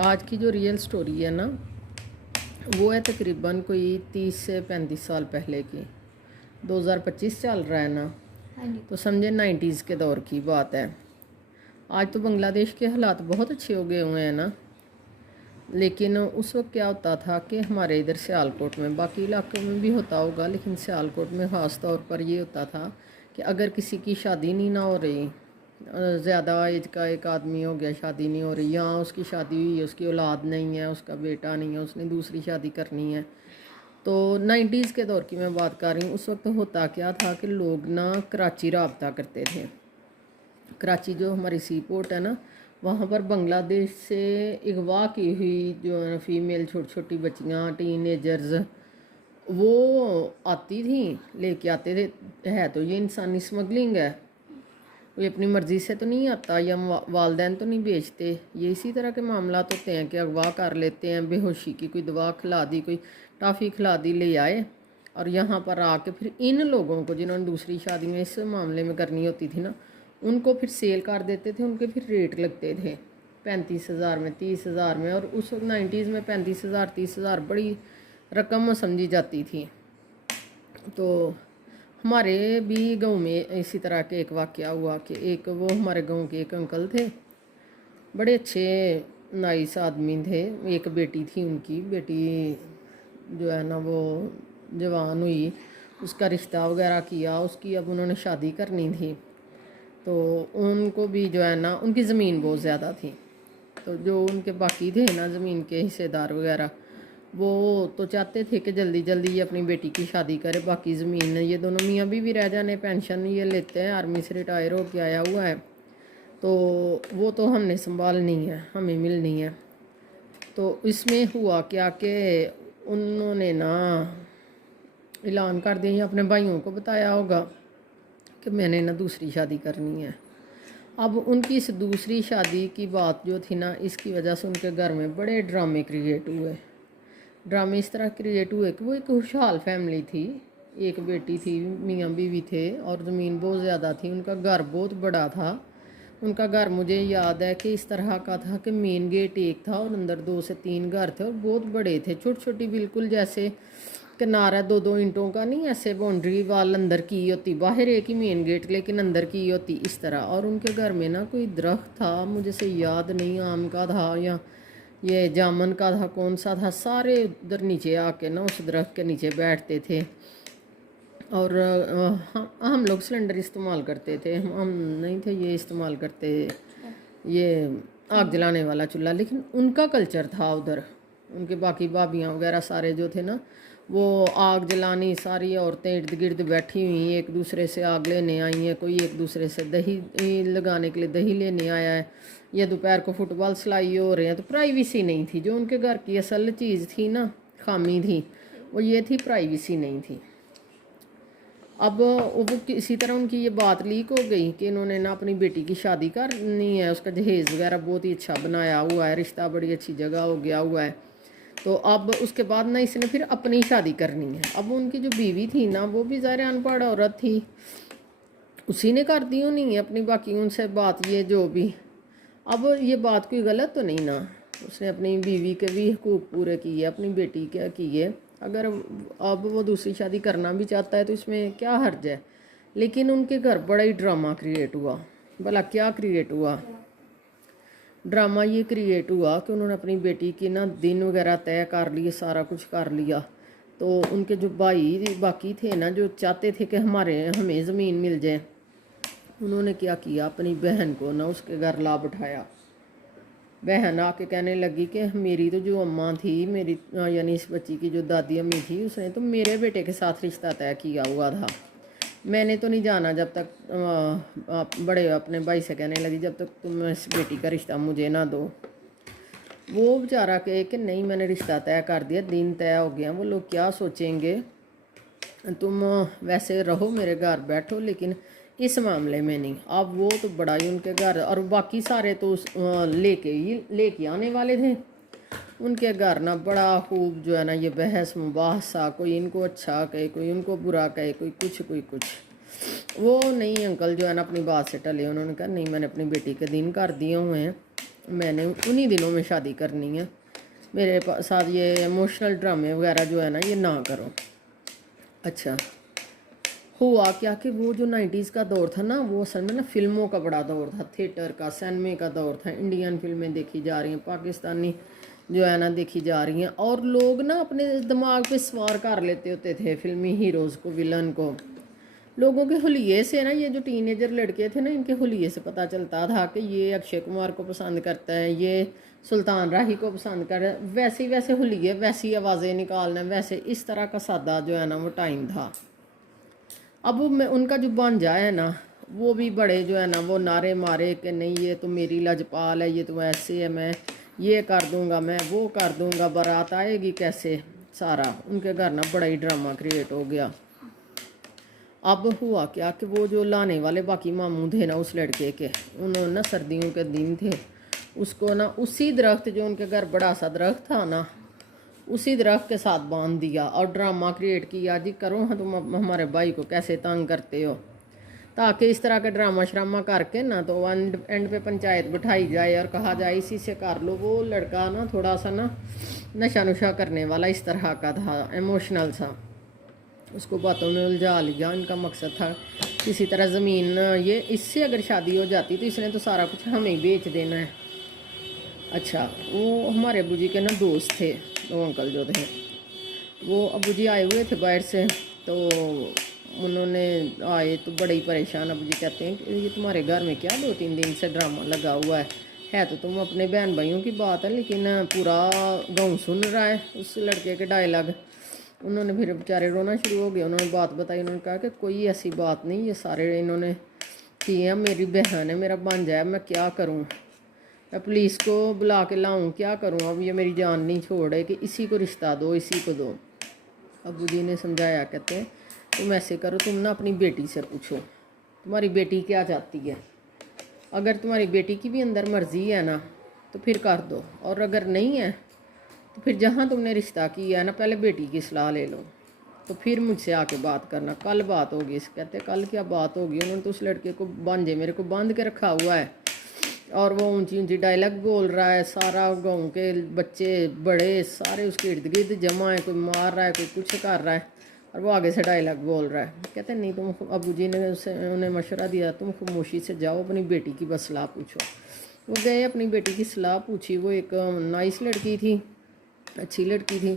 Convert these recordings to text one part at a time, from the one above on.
आज की जो रियल स्टोरी है ना, वो है तकरीबन कोई 30 से 35 साल पहले की। 2025 चल रहा है ना, तो समझे 90s के दौर की बात है। आज तो बांग्लादेश के हालात बहुत अच्छे हो गए हुए हैं ना, लेकिन उस वक्त क्या होता था कि हमारे इधर सियालकोट में, बाकी इलाकों में भी होता होगा, लेकिन सियालकोट में ख़ास तौर पर ये होता था कि अगर किसी की शादी नहीं ना हो रही, ज़्यादा एज का एक आदमी हो गया, शादी नहीं हो रही, या उसकी शादी हुई है, उसकी औलाद नहीं है, उसका बेटा नहीं है, उसने दूसरी शादी करनी है। तो 90s के दौर की मैं बात कर रही हूँ। उस वक्त होता क्या था कि लोग ना कराची राब्ता करते थे। कराची जो हमारी सी पोर्ट है ना, वहाँ पर बांग्लादेश से अगवा की हुई जो है फीमेल छोटी छोटी बच्चियाँ, टीनेजर्स, वो आती थी, लेके आते थे। है तो ये इंसानी स्मगलिंग है, कोई अपनी मर्ज़ी से तो नहीं आता, या वालदैन तो नहीं बेचते। ये इसी तरह के मामला होते हैं कि अगवा कर लेते हैं, बेहोशी की कोई दवा खिला दी, कोई टॉफ़ी खिला दी, ले आए, और यहाँ पर आके फिर इन लोगों को जिन्होंने दूसरी शादी में इस मामले में करनी होती थी ना, उनको फिर सेल कर देते थे। उनके फिर रेट लगते थे 35,000 में, 30,000 में। और उस वक्त 90s में 35,000 30,000 बड़ी रकम समझी जाती थी। तो हमारे भी गांव में इसी तरह के एक वाक़या हुआ कि एक वो हमारे गांव के एक अंकल थे, बड़े अच्छे नाइस आदमी थे। एक बेटी थी, उनकी बेटी जो है ना वो जवान हुई, उसका रिश्ता वगैरह किया, उसकी अब उन्होंने शादी करनी थी। तो उनको भी जो है ना, उनकी ज़मीन बहुत ज़्यादा थी, तो जो उनके बाकी थे ना ज़मीन के हिस्सेदार वगैरह, वो तो चाहते थे कि जल्दी जल्दी ये अपनी बेटी की शादी करे। बाकी ज़मीन ये दोनों मियाँ भी रह जाने, पेंशन ये लेते हैं, आर्मी से रिटायर हो के आया हुआ है, तो वो तो हमने संभालनी है, हमें मिलनी है। तो इसमें हुआ क्या कि उन्होंने ना ऐलान कर दिया, अपने भाइयों को बताया होगा कि मैंने ना दूसरी शादी करनी है। अब उनकी इस दूसरी शादी की बात जो थी ना, इसकी वजह से उनके घर में बड़े ड्रामे क्रिएट हुए। ड्रामे इस तरह क्रिएट हुए कि वो एक खुशहाल फैमिली थी, एक बेटी थी, मियाँ बीवी थे, और ज़मीन बहुत ज़्यादा थी। उनका घर बहुत बड़ा था। उनका घर मुझे याद है कि इस तरह का था कि मेन गेट एक था और अंदर 2 से 3 घर थे, और बहुत बड़े थे, छोटी छोटी, बिल्कुल जैसे किनारा 2-2 ईंटों का नहीं, ऐसे बाउंड्री वाल अंदर की होती, बाहर एक ही मेन गेट लेकिन अंदर की होती, इस तरह। और उनके घर में ना कोई दरख्त था, मुझे से याद नहीं, आम का था या ये जामन का था, कौन सा था। सारे उधर नीचे आके ना उस दरख्त के नीचे बैठते थे। और हम लोग सिलेंडर इस्तेमाल करते थे, हम नहीं थे ये इस्तेमाल करते, ये आग जलाने वाला चूल्हा। लेकिन उनका कल्चर था उधर, उनके बाकी भाभियाँ वगैरह सारे जो थे ना, वो आग जलानी, सारी औरतें इर्द गिर्द बैठी हुई, एक दूसरे से आग लेने आई हैं, कोई एक दूसरे से दही लगाने के लिए दही लेने आया है, या दोपहर को फुटबॉल सिलाई हो रहे हैं। तो प्राइवेसी नहीं थी, जो उनके घर की असल चीज़ थी ना, खामी थी, वो ये थी, प्राइवेसी नहीं थी। अब वो किसी तरह उनकी ये बात लीक हो गई कि इन्होंने ना अपनी बेटी की शादी करनी है, उसका जहेज़ वगैरह बहुत ही अच्छा बनाया हुआ है, रिश्ता बड़ी अच्छी जगह हो गया हुआ है। तो अब उसके बाद ना इसने फिर अपनी शादी करनी है। अब उनकी जो बीवी थी ना, वो भी ज़ाहिर अनपढ़ औरत थी, उसी ने कर दी होनी है अपनी बाकी उनसे बात, ये जो भी। अब ये बात कोई गलत तो नहीं ना, उसने अपनी बीवी के भी हकूक़ पूरे किए, अपनी बेटी के किए। अगर अब वो दूसरी शादी करना भी चाहता है तो इसमें क्या हर्ज है। लेकिन उनके घर बड़ा ही ड्रामा क्रिएट हुआ। भला क्या क्रिएट हुआ? ड्रामा ये क्रिएट हुआ कि उन्होंने अपनी बेटी की ना दिन वगैरह तय कर लिए, सारा कुछ कर लिया। तो उनके जो भाई बाकी थे ना, जो चाहते थे कि हमें ज़मीन मिल जाए, उन्होंने क्या किया, अपनी बहन को ना उसके घर ला बिठाया। बहन आके कहने लगी कि मेरी तो जो अम्मा थी, मेरी यानी इस बच्ची की जो दादी अम्मी थी, उसने तो मेरे बेटे के साथ रिश्ता तय किया हुआ था, मैंने तो नहीं जाना जब तक बड़े अपने भाई से कहने लगी, जब तक तुम इस बेटी का रिश्ता मुझे ना दो। वो बेचारा कहे कि नहीं, मैंने रिश्ता तय कर दिया, दिन तय हो गया, वो लोग क्या सोचेंगे, तुम वैसे रहो मेरे घर बैठो, लेकिन इस मामले में नहीं। अब वो तो बड़ा ही उनके घर, और बाकी सारे तो लेके आने वाले थे उनके घर ना, बड़ा खूब जो है ना ये बहस मुबाहसा, कोई इनको अच्छा कहे, कोई उनको बुरा कहे, कोई कुछ कोई कुछ। वो नहीं, अंकल जो है ना अपनी बात से टले, उन्होंने कहा नहीं, मैंने अपनी बेटी के दिन कर दिए हुए हैं, میں نے انہی دنوں میں شادی کرنی ہے، میرے ساتھ یہ ایموشنل ڈرامے وغیرہ جو ہے نا یہ نہ کرو۔ اچھا ہوا کیا کہ وہ جو 90s کا دور تھا نا، وہ اصل میں نا فلموں کا بڑا دور تھا، تھیٹر کا، سینمے کا دور تھا، انڈین فلمیں دیکھی جا رہی ہیں، پاکستانی جو ہے نا دیکھی جا رہی ہیں، اور لوگ نا اپنے دماغ پہ سوار کر لیتے ہوتے تھے فلمی ہیروز کو، ولن کو۔ لوگوں کے حلیے سے نا، یہ جو ٹین ایجر لڑکے تھے نا، ان کے حلیے سے پتہ چلتا تھا کہ یہ اکشے کمار کو پسند کرتا ہے، یہ سلطان راہی کو پسند کر رہا ہے، ویسے حلیے، ویسی آوازیں نکالنا، ویسے اس طرح کا سادہ جو ہے نا وہ ٹائم تھا۔ اب میں ان کا جو بانجا ہے نا، وہ بھی بڑے جو ہے نا وہ نعرے مارے کہ نہیں یہ تو میری لجپال ہے، یہ تو ایسے ہے، میں یہ کر دوں گا، میں وہ کر دوں گا، بارات آئے گی کیسے، سارا ان کے گھر نا بڑا ہی ڈرامہ کریٹ ہو گیا۔ اب ہوا کیا کہ وہ جو لانے والے باقی ماموں تھے نا اس لڑکے کے، انہوں نے نا سردیوں کے دن تھے، اس کو نا اسی درخت جو ان کے گھر بڑا سا درخت تھا نا، اسی درخت کے ساتھ باندھ دیا اور ڈرامہ کریٹ کیا، جی کرو ہاں تم ہمارے بھائی کو کیسے تنگ کرتے ہو، تاکہ اس طرح کے ڈرامہ شرامہ کر کے نا تو اینڈ پہ پنچایت بٹھائی جائے اور کہا جائے اسی سے کر لو۔ وہ لڑکا نا تھوڑا سا نا نشہ نشہ کرنے والا اس طرح کا تھا، ایموشنل سا، اس کو باتوں میں الجھا لیا۔ ان کا مقصد تھا کسی طرح زمین، یہ اس سے اگر شادی ہو جاتی تو اس نے تو سارا کچھ ہمیں بیچ دینا ہے۔ اچھا وہ ہمارے ابو جی کے نا دوست تھے، وہ انکل جو تھے، وہ ابو جی آئے ہوئے تھے باہر سے، تو انہوں نے آئے تو بڑے ہی پریشان، ابو جی کہتے ہیں کہ یہ تمہارے گھر میں کیا 2-3 دن سے ڈرامہ لگا ہوا ہے تو تم اپنے بہن بھائیوں کی بات ہے، لیکن پورا گاؤں سن رہا ہے اس لڑکے کے ڈائلاگ۔ انہوں نے پھر بیچارے رونا شروع ہو گیا، انہوں نے بات بتائی، انہوں نے کہا کہ کوئی ایسی بات نہیں، یہ سارے انہوں نے کیے ہیں، میری بہن ہے، میرا بھانجا ہے، میں کیا کروں، میں پولیس کو بلا کے لاؤں، کیا کروں، اب یہ میری جان نہیں چھوڑے کہ اسی کو رشتہ دو، اسی کو دو۔ ابو جی نے سمجھایا، کہتے ہیں تم ایسے کرو، تم نا اپنی بیٹی سے پوچھو تمہاری بیٹی کیا چاہتی ہے، اگر تمہاری بیٹی کی بھی اندر مرضی ہے نا تو پھر کر دو، اور اگر نہیں ہے تو پھر جہاں تم نے رشتہ کیا ہے نا پہلے بیٹی کی صلاح لے لو، تو پھر مجھ سے آ کے بات کرنا، کل بات ہوگی۔ اس کہتے کل کیا بات ہوگی، انہوں نے تو اس لڑکے کو بانجے میرے کو باندھ کے رکھا ہوا ہے، اور وہ اونچی اونچی ڈائلاگ بول رہا ہے، سارا گاؤں کے بچے بڑے سارے اس کے ارد گرد جمع ہے، کوئی مار رہا ہے، کوئی کچھ کر رہا ہے، اور وہ آگے سے ڈائلاگ بول رہا ہے۔ کہتے نہیں، تم ابو جی نے انہیں مشورہ دیا تم خاموشی سے جاؤ اپنی بیٹی کی بس صلاح پوچھو۔ وہ گئے اپنی بیٹی کی صلاح پوچھی، وہ ایک نائس لڑکی تھی، اچھی لڑکی تھی،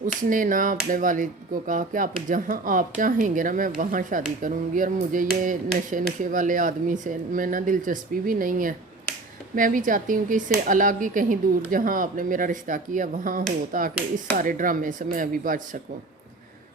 اس نے نا اپنے والد کو کہا کہ آپ جہاں آپ چاہیں گے نا میں وہاں شادی کروں گی، اور مجھے یہ نشے والے آدمی سے میں نا دلچسپی بھی نہیں ہے، میں بھی چاہتی ہوں کہ اس سے الگ ہی کہیں دور جہاں آپ نے میرا رشتہ کیا وہاں ہو، تاکہ اس سارے ڈرامے سے میں بھی بچ سکوں۔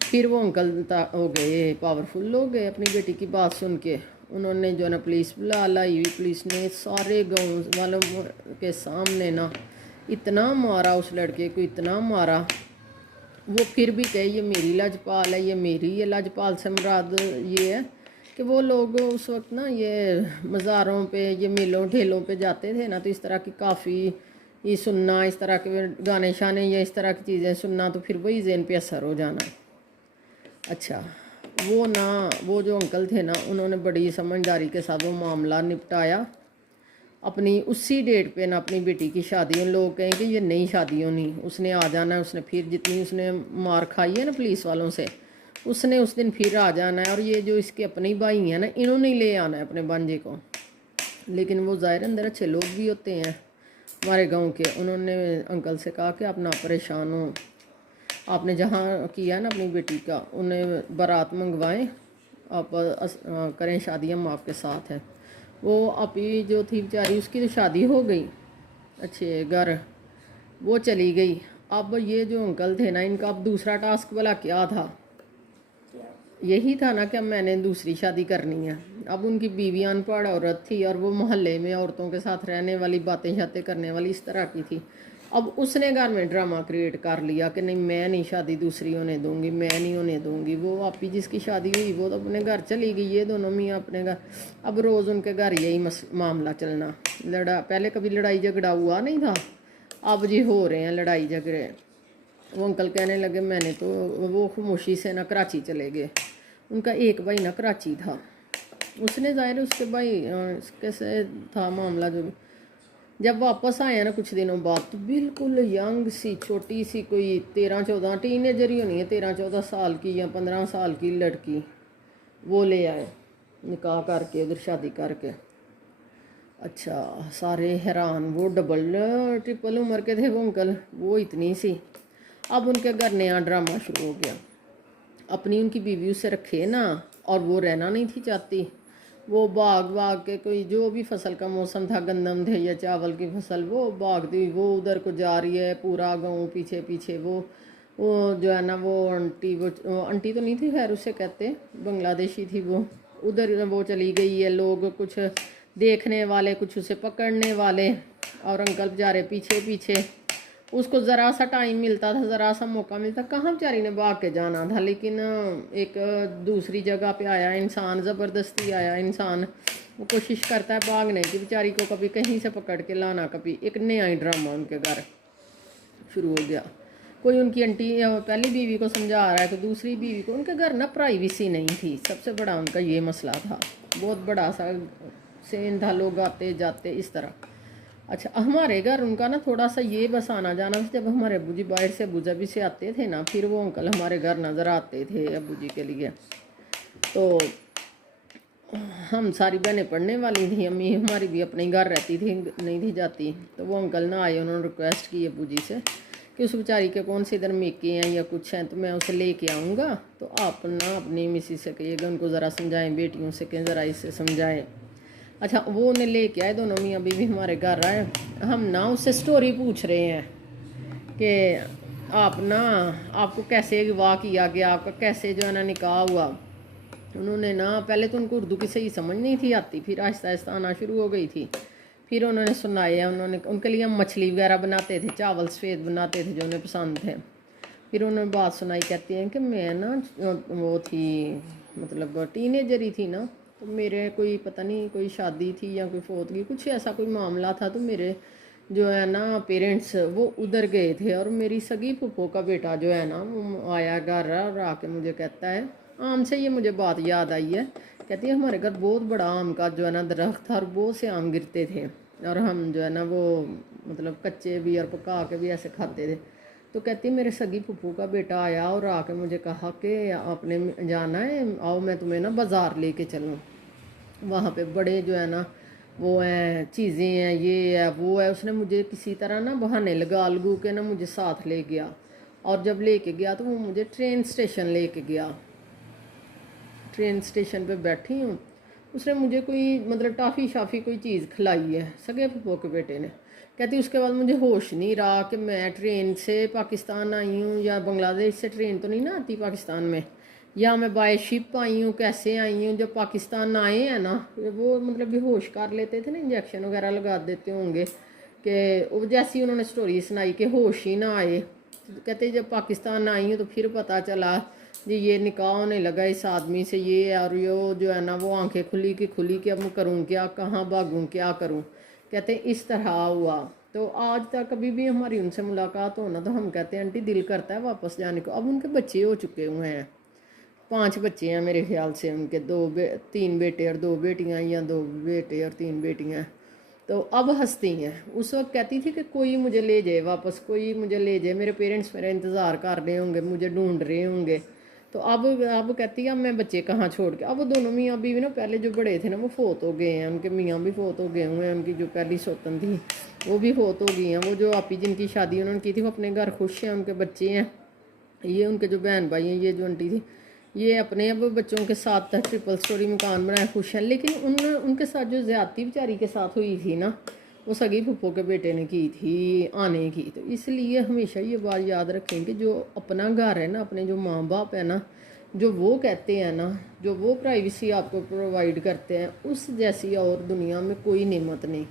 پھر وہ انکل ہو گئے پاورفل ہو گئے اپنی بیٹی کی بات سن کے، انہوں نے جو ہے نا پولیس لائی ہوئی، پولیس نے سارے گاؤں والوں کے سامنے نا اتنا مارا اس لڑکے کو، اتنا مارا، وہ پھر بھی کہے یہ میری لجپال ہے، یہ میری، یہ لجپال سے مراد یہ ہے کہ وہ لوگ اس وقت نا یہ مزاروں پہ، یہ میلوں ٹھیلوں پہ جاتے تھے نا، تو اس طرح کی کافی یہ سننا، اس طرح کے گانے شانے یا اس طرح کی چیزیں سننا، تو پھر وہی ذہن پہ اثر ہو جانا۔ اچھا وہ جو انکل تھے نا، انہوں نے بڑی سمجھداری کے ساتھ وہ معاملہ نپٹایا، اپنی اسی ڈیٹ پہ نا اپنی بیٹی کی شادی، ان لوگ کہیں کہ یہ نئی شادی ہونی، اس نے آ جانا ہے، اس نے پھر جتنی اس نے مار کھائی ہے نا پولیس والوں سے، اس نے اس دن پھر آ جانا ہے، اور یہ جو اس کے اپنے بھائی ہیں نا انہوں نے لے آنا ہے اپنے بانجے کو۔ لیکن وہ ظاہر اندر اچھے لوگ بھی ہوتے ہیں ہمارے گاؤں کے، انہوں نے انکل سے کہا کہ آپ نہ پریشان ہوں، آپ نے جہاں کیا نا اپنی بیٹی کا، انہیں بارات منگوائیں، آپ کریں شادی، ہم آپ کے ساتھ ہیں۔ وہ اپی جو تھی بیچاری، اس کی تو شادی ہو گئی اچھے گھر، وہ چلی گئی۔ اب یہ جو انکل تھے نا، ان کا اب دوسرا ٹاسک بلا کیا تھا، یہی تھا نا کہ اب میں نے دوسری شادی کرنی ہے۔ اب ان کی بیوی ان پڑھ عورت تھی، اور وہ محلے میں عورتوں کے ساتھ رہنے والی، باتیں شاتیں کرنے والی، اس طرح کی تھی۔ اب اس نے گھر میں ڈرامہ کریٹ کر لیا کہ نہیں میں نہیں شادی دوسری ہونے دوں گی، میں نہیں ہونے دوں گی۔ وہ آپی جس کی شادی ہوئی وہ تو اپنے گھر چلی گئی، یہ دونوں میاں اپنے گھر۔ اب روز ان کے گھر یہی معاملہ چلنا، پہلے کبھی لڑائی جھگڑا ہوا نہیں تھا، اب جی ہو رہے ہیں لڑائی جھگڑے۔ وہ انکل کہنے لگے میں نے تو، وہ خاموشی سے نا کراچی چلے گئے، ان کا ایک بھائی نا کراچی تھا، اس نے ظاہر اس کے بھائی کیسے تھا معاملہ جو जब वापस आए ना कुछ दिनों बाद तो बिल्कुल यंग सी, छोटी सी, कोई 13-14 टीनेजर ही होनी है, 13-14 साल की या 15 साल की लड़की, वो ले आए निकाह करके, उधर शादी करके। अच्छा, सारे हैरान, वो डबल ट्रिपल उम्र के थे वो अंकल, वो इतनी सी। अब उनके घर नया ड्रामा शुरू हो गया। अपनी उनकी बीवी उसे रखे ना, और वो रहना नहीं थी चाहती। वो भाग भाग के, कोई जो भी फसल का मौसम था, गंदम थे या चावल की फसल, वो भागती हुई वो उधर को जा रही है, पूरा गाँव पीछे पीछे। वो जो है ना, वो आंटी, वो आंटी तो नहीं थी खैर, उसे कहते, बांग्लादेशी थी वो, उधर वो चली गई है। लोग कुछ देखने वाले, कुछ उसे पकड़ने वाले, और अंकल बेचारे पीछे पीछे। उसको ज़रा सा टाइम मिलता था, ज़रा सा मौका मिलता, कहाँ बेचारी ने भाग के जाना था। लेकिन एक दूसरी जगह पे आया इंसान, ज़बरदस्ती आया इंसान, वो कोशिश करता है भागने की, बेचारी को कभी कहीं से पकड़ के लाना। कभी एक नया ही ड्रामा उनके घर शुरू हो गया। कोई उनकी आंटी पहली बीवी को समझा रहा है तो दूसरी बीवी को, उनके घर ना प्राइवेसी नहीं थी, सबसे बड़ा उनका ये मसला था। बहुत बड़ा सा सेन था, लोग आते जाते इस तरह। अच्छा, हमारे घर उनका ना थोड़ा सा ये बस आना जाना, जब हमारे अबू जी बाहर से, अबू धाबी से आते थे ना, फिर वो अंकल हमारे घर नज़र आते थे अबू जी के लिए। तो हम सारी बहनें पढ़ने वाली थी, अम्मी हमारी भी अपने घर रहती थी, नहीं थी जाती। तो वो अंकल ना आए, उन्होंने रिक्वेस्ट की अबू जी से कि उस बेचारी के कौन से इधर मेके हैं या कुछ हैं, तो मैं उसे लेके आऊँगा, तो आप ना अपनी मिसी से कहिएगा, उनको ज़रा समझाएं, बेटियों से कहें ज़रा इसे समझाएं। अच्छा, वो उन्हें लेके आए, दोनों मियाँ बीवी हमारे घर आए। हम ना उससे स्टोरी पूछ रहे हैं कि आप ना, आपको कैसे अगवा किया गया, आपका कैसे जो है ना निकाह हुआ। उन्होंने ना, पहले तो उनको उर्दू की सही समझ नहीं थी आती, फिर आहिस्ता आहिस्ता आना शुरू हो गई थी। फिर उन्होंने सुनाया, उन्होंने, उनके लिए हम मछली वगैरह बनाते थे, चावल सफ़ेद बनाते थे जो उन्हें पसंद थे। फिर उन्होंने बात सुनाई, कहती हैं कि मैं ना, वो थी मतलब टीनेजर ही थी ना, तो मेरे कोई पता नहीं, कोई शादी थी या कोई फौतगी, कुछ ऐसा कोई मामला था, तो मेरे जो है ना पेरेंट्स वो उधर गए थे, और मेरी सगी फूफो का बेटा जो है ना वो आया घर, और आके मुझे कहता है, आम से ये मुझे बात याद आई है, कहती है हमारे घर बहुत बड़ा आम का जो है ना दरख्त था, और बहुत से आम गिरते थे, और हम जो है ना वो मतलब कच्चे भी और पका के भी ऐसे खाते थे। तो कहती मेरे सगी फूफू का बेटा आया और आके मुझे कहा कि आपने जाना है, आओ मैं तुम्हें ना बाज़ार लेके चलूँ, वहाँ पे बड़े जो है ना वो हैं, चीज़ें हैं, ये है वो है। उसने मुझे किसी तरह ना बहाने लगा लगू के ना मुझे साथ ले गया, और जब लेके गया तो वो मुझे ट्रेन स्टेशन लेके गया। ट्रेन स्टेशन पे बैठी हूँ, उसने मुझे कोई मतलब टाफ़ी शाफ़ी कोई चीज़ खिलाई है, सगे फूफो के बेटे ने। कहती उसके बाद मुझे होश नहीं रहा कि मैं ट्रेन से पाकिस्तान आई हूँ, या बांग्लादेश से ट्रेन तो नहीं ना आती पाकिस्तान में, या मैं बाय शिप आई हूँ, कैसे आई हूँ। जब पाकिस्तान आए हैं ना, वो मतलब बेहोश कर लेते थे ना, इंजेक्शन वगैरह लगा देते होंगे, कि वो जैसी उन्होंने स्टोरी सुनाई कि होश ही ना आए। तो कहते जब पाकिस्तान आई हूँ तो फिर पता चला जी ये निकाह होने लगा इस आदमी से, ये और ये जो है ना वो आंखें खुली की खुली कि अब मैं करूँ क्या, कहाँ भागूँ, क्या करूँ। कहते इस तरह हुआ। तो आज तक कभी भी हमारी उनसे मुलाकात हो ना, तो हम कहते हैं आंटी दिल करता है वापस जाने को। अब उनके बच्चे हो चुके हुए हैं, 5 बच्चे हैं मेरे ख्याल से उनके, 3 बेटे और 2 बेटियाँ, या 2 बेटे और 3 बेटियाँ। तो अब हंसती हैं। उस वक्त कहती थी कि कोई मुझे ले जाए वापस, कोई मुझे ले जाए, मेरे पेरेंट्स मेरा इंतज़ार कर रहे होंगे, मुझे ढूंढ रहे होंगे। तो अब कहती है अब मैं बच्चे कहाँ छोड़ के। अब वो दोनों मियाँ बीवी ना, पहले जो बड़े थे ना वो फोत हो गए हैं, उनके मियाँ भी फोत हो गए हुए हैं, उनकी जो पहली सौतन थी वो भी फोत हो गई हैं। वो जो आपी जिनकी शादी उन्होंने की थी वो अपने घर खुश हैं, उनके बच्चे हैं। ये उनके जो बहन भाई हैं, ये जो आंटी थी, ये अपने अब बच्चों के साथ ट्रिपल स्टोरी मकान बनाए खुश हैं। लेकिन उनके साथ जो ज़्यादती बेचारी के साथ हुई थी ना, वो सगी फूफो के बेटे ने की थी आने की। तो इसलिए हमेशा ये बात याद रखें कि जो अपना घर है ना, अपने जो माँ बाप है ना, जो वो कहते हैं ना, जो वो प्राइवेसी आपको प्रोवाइड करते हैं, उस जैसी और दुनिया में कोई नेमत नहीं।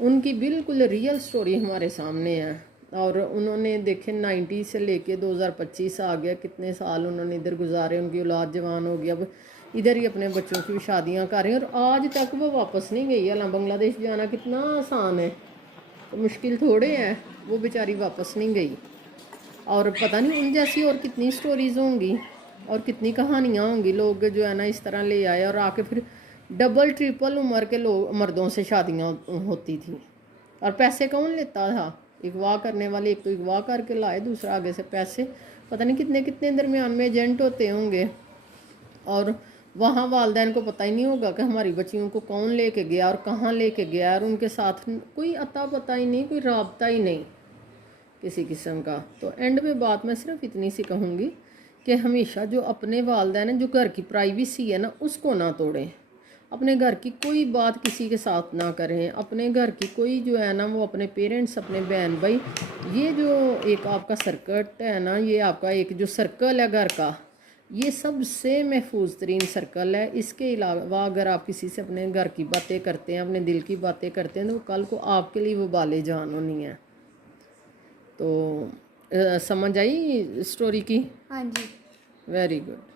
उनकी बिल्कुल रियल स्टोरी हमारे सामने है। और उन्होंने देखे 90 से लेके 2025 आ गया, कितने साल उन्होंने इधर गुजारे, उनकी औलाद जवान हो गई, अब इधर ही अपने बच्चों की शादियां कर रहे हैं, और आज तक वो वापस नहीं गई। हालांकि बांग्लादेश जाना कितना आसान है, तो मुश्किल थोड़े है, वो बेचारी वापस नहीं गई। और पता नहीं उन जैसी और कितनी स्टोरीज़ होंगी और कितनी कहानियाँ होंगी। लोग जो है ना इस तरह ले आए, और आके फिर डबल ट्रिपल उम्र के लोग मर्दों से शादियाँ होती थी। और पैसे कौन लेता था? अगवा करने वाले, एक तो अगवा करके लाए, दूसरा आगे से पैसे, पता नहीं कितने कितने दरमियान में एजेंट होते होंगे। और वहाँ वालदैन को पता ही नहीं होगा कि हमारी बच्चियों को कौन लेके गया और कहाँ लेके गया, और उनके साथ कोई अता पता ही नहीं, कोई राब्ता ही नहीं किसी किस्म का। तो एंड में बात मैं सिर्फ इतनी सी कहूँगी कि हमेशा जो अपने वालदैन हैं, जो घर की प्राइवेसी है ना, उसको ना तोड़ें। अपने घर की कोई बात किसी के साथ ना करें। अपने घर की कोई जो है ना, वो अपने पेरेंट्स, अपने बहन भाई, ये जो एक आपका सर्कट है ना, ये आपका एक जो सर्कल है घर का, ये सबसे महफूज तरीन सर्कल है। इसके अलावा अगर आप किसी से अपने घर की बातें करते हैं, अपने दिल की बातें करते हैं, तो कल को आपके लिए वो बाले जान होनी है। तो समझ आई स्टोरी की? हाँ जी। Very good.